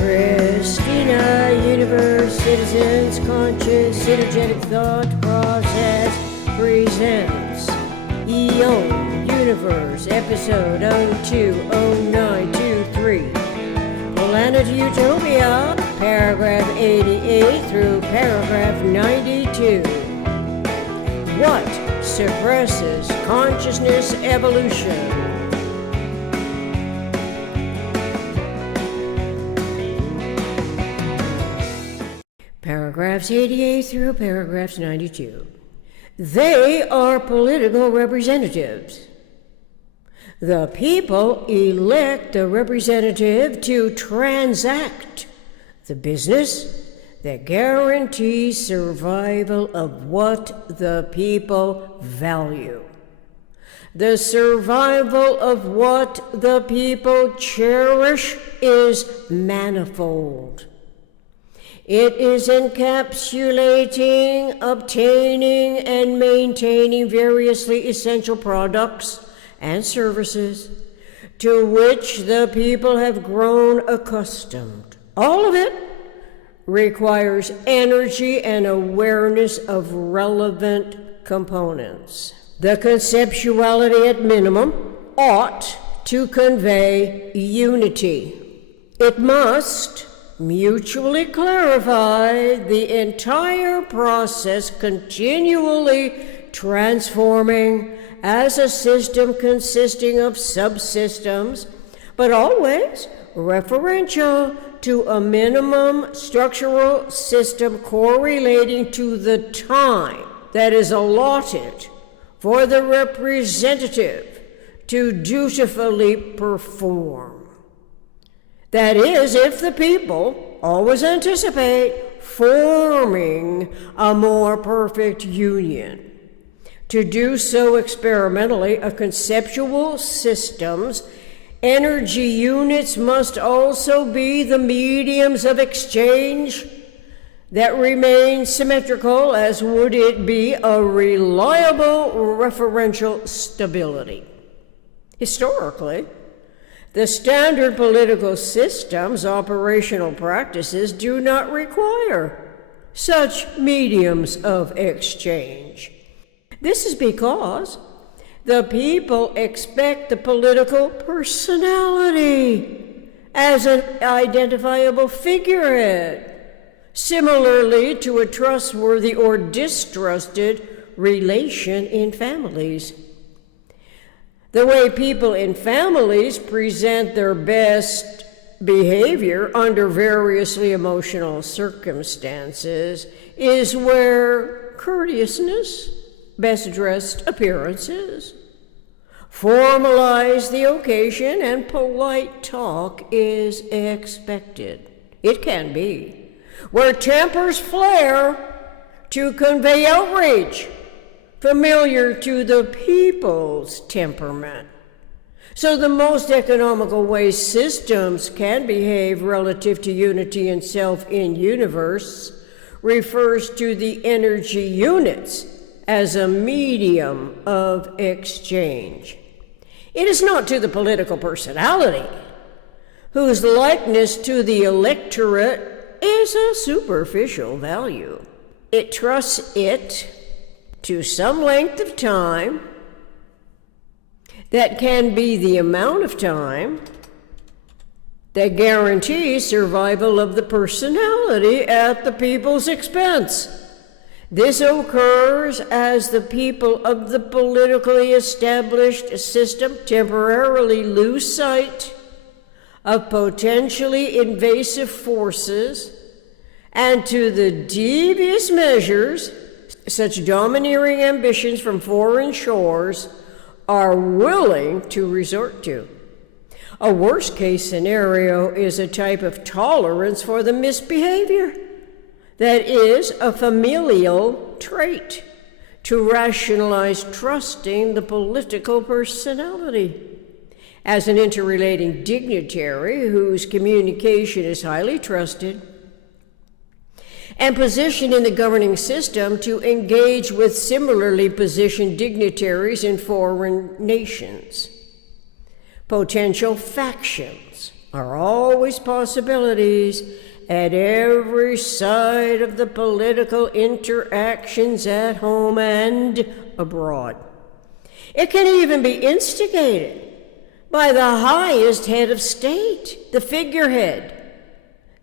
Christina, Universe Citizens Conscious Synergetic Thought Process presents EON Universe Episode 020923 Planet Utopia, Paragraph 88 through Paragraph 92. What suppresses consciousness evolution? Paragraphs 88 through paragraphs 92. They are political representatives. The people elect a representative to transact the business that guarantees survival of what the people value. The survival of what the people cherish is manifold. It is encapsulating, obtaining, and maintaining variously essential products and services to which the people have grown accustomed. All of it requires energy and awareness of relevant components. The conceptuality at minimum ought to convey unity. It must mutually clarify the entire process, continually transforming as a system consisting of subsystems, but always referential to a minimum structural system correlating to the time that is allotted for the representative to dutifully perform. That is, if the people always anticipate forming a more perfect union. To do so experimentally, a conceptual system's energy units must also be the mediums of exchange that remain symmetrical, as would it be a reliable referential stability. Historically, the standard political system's operational practices do not require such mediums of exchange. This is because the people expect the political personality as an identifiable figurehead, similarly to a trustworthy or distrusted relation in families. The way people in families present their best behavior under variously emotional circumstances is where courteousness, best dressed appearances, formalize the occasion, and polite talk is expected. It can be where tempers flare to convey outrage, familiar to the people's temperament. So the most economical way systems can behave relative to unity and self in universe refers to the energy units as a medium of exchange. It is not to the political personality, whose likeness to the electorate is a superficial value. It trusts it to some length of time that can be the amount of time that guarantees survival of the personality at the people's expense. This occurs as the people of the politically established system temporarily lose sight of potentially invasive forces and to the devious measures such domineering ambitions from foreign shores are willing to resort to. A worst-case scenario is a type of tolerance for the misbehavior that is a familial trait to rationalize trusting the political personality. As an interrelating dignitary whose communication is highly trusted, and positioned in the governing system to engage with similarly positioned dignitaries in foreign nations. Potential factions are always possibilities at every side of the political interactions at home and abroad. It can even be instigated by the highest head of state, the figurehead.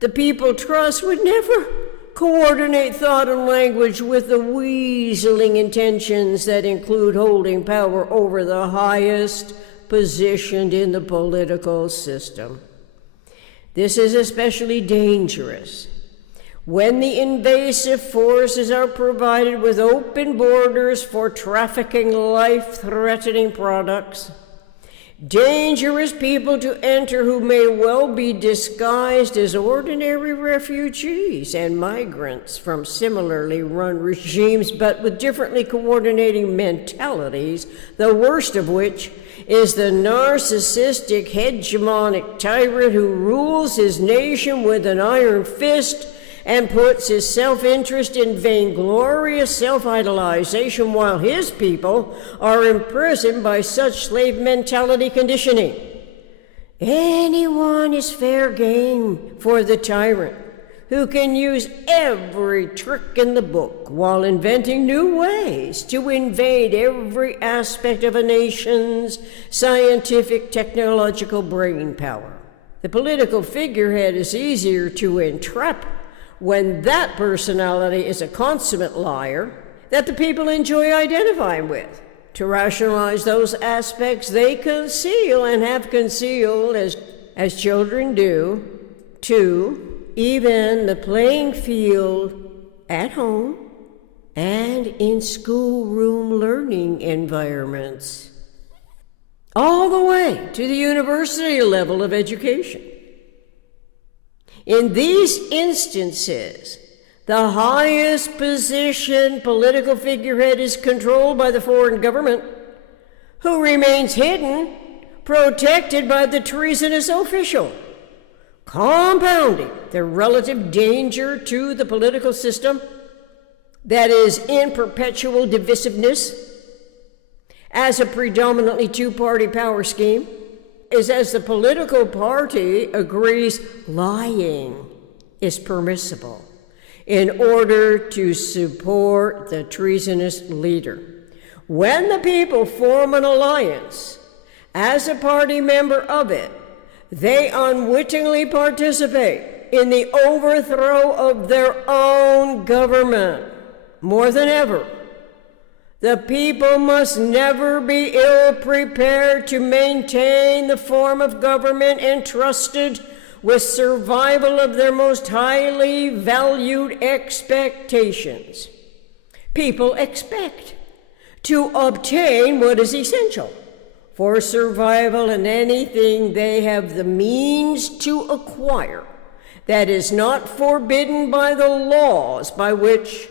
The people trust would never coordinate thought and language with the weaseling intentions that include holding power over the highest positioned in the political system. This is especially dangerous when the invasive forces are provided with open borders for trafficking life-threatening products. Dangerous people to enter who may well be disguised as ordinary refugees and migrants from similarly run regimes, but with differently coordinating mentalities, the worst of which is the narcissistic, hegemonic tyrant who rules his nation with an iron fist and puts his self-interest in vainglorious self-idolization while his people are imprisoned by such slave mentality conditioning. Anyone is fair game for the tyrant who can use every trick in the book while inventing new ways to invade every aspect of a nation's scientific, technological brain power. The political figurehead is easier to entrap when that personality is a consummate liar that the people enjoy identifying with, to rationalize those aspects they conceal and have concealed as children do, to even the playing field at home and in schoolroom learning environments, all the way to the university level of education. In these instances, the highest position political figurehead is controlled by the foreign government, who remains hidden, protected by the treasonous official, compounding the relative danger to the political system that is in perpetual divisiveness as a predominantly two-party power scheme. Is as the political party agrees lying is permissible in order to support the treasonous leader. When the people form an alliance as a party member of it, they unwittingly participate in the overthrow of their own government. More than ever, the people must never be ill-prepared to maintain the form of government entrusted with survival of their most highly valued expectations. People expect to obtain what is essential for survival and anything they have the means to acquire that is not forbidden by the laws by which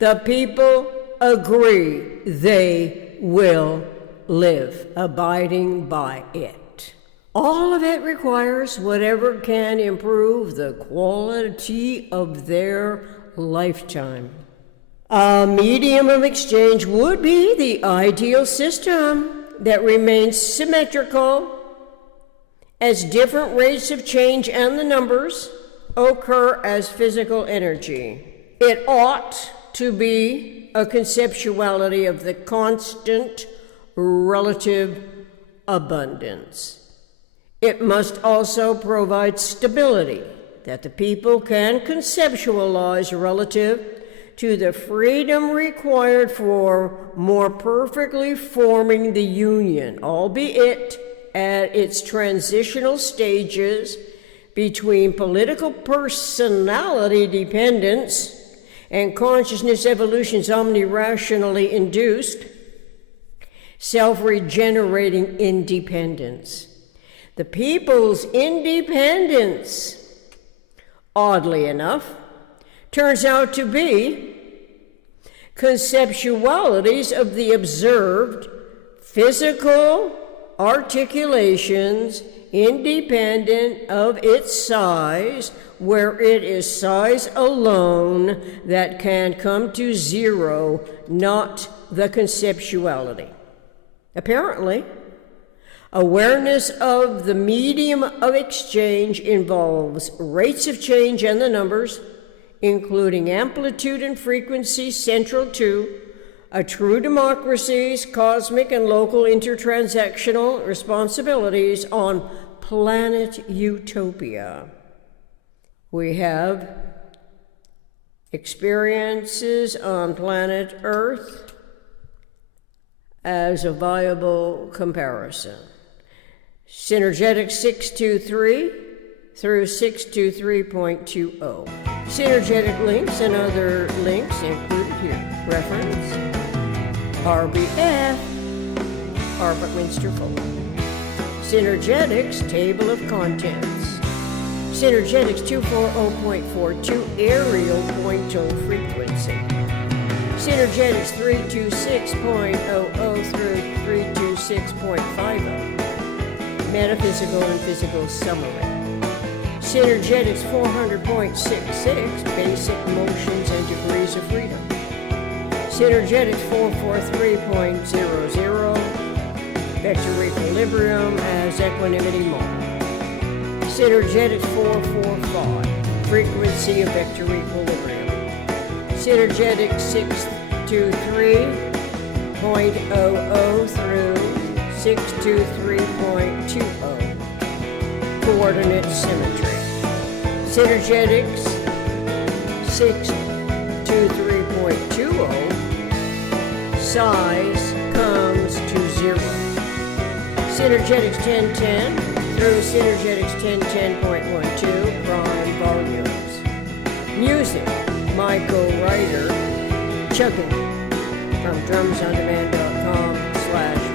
the people agree they will live, abiding by it. All of it requires whatever can improve the quality of their lifetime. A medium of exchange would be the ideal system that remains symmetrical as different rates of change and the numbers occur as physical energy. It ought to be a conceptuality of the constant relative abundance. It must also provide stability that the people can conceptualize relative to the freedom required for more perfectly forming the union, albeit at its transitional stages between political personality dependence and consciousness evolution's omni-rationally induced, self-regenerating independence. The people's independence, oddly enough, turns out to be conceptualities of the observed physical articulations independent of its size, where it is size alone that can come to zero, not the conceptuality. Apparently, Awareness of the medium of exchange involves rates of change and the numbers, including amplitude and frequency central to a true democracy's cosmic and local intertransactional responsibilities on planet Utopia. We have experiences on planet Earth as a viable comparison. Synergetic 623 through 623.20. Synergetic links and other links included here. Reference RBF, R. Buckminster Fuller. Synergetics table of contents. Synergetics 240.42 aerial point tone frequency. Synergetics 326.00 through 326.50 metaphysical and physical summary. Synergetics 400.66 basic motions and degrees of freedom. Synergetics 443.00 vector equilibrium as equanimity model. Synergetics 445 frequency of vector equilibrium. Synergetics 623.00 through 623.20 coordinate symmetry. Synergetics 623.20 size comes to 0. Synergetics 1010 through Synergetics 1010.12 prime volumes. Music, my co-writer, Chugging from drumsondemand.com/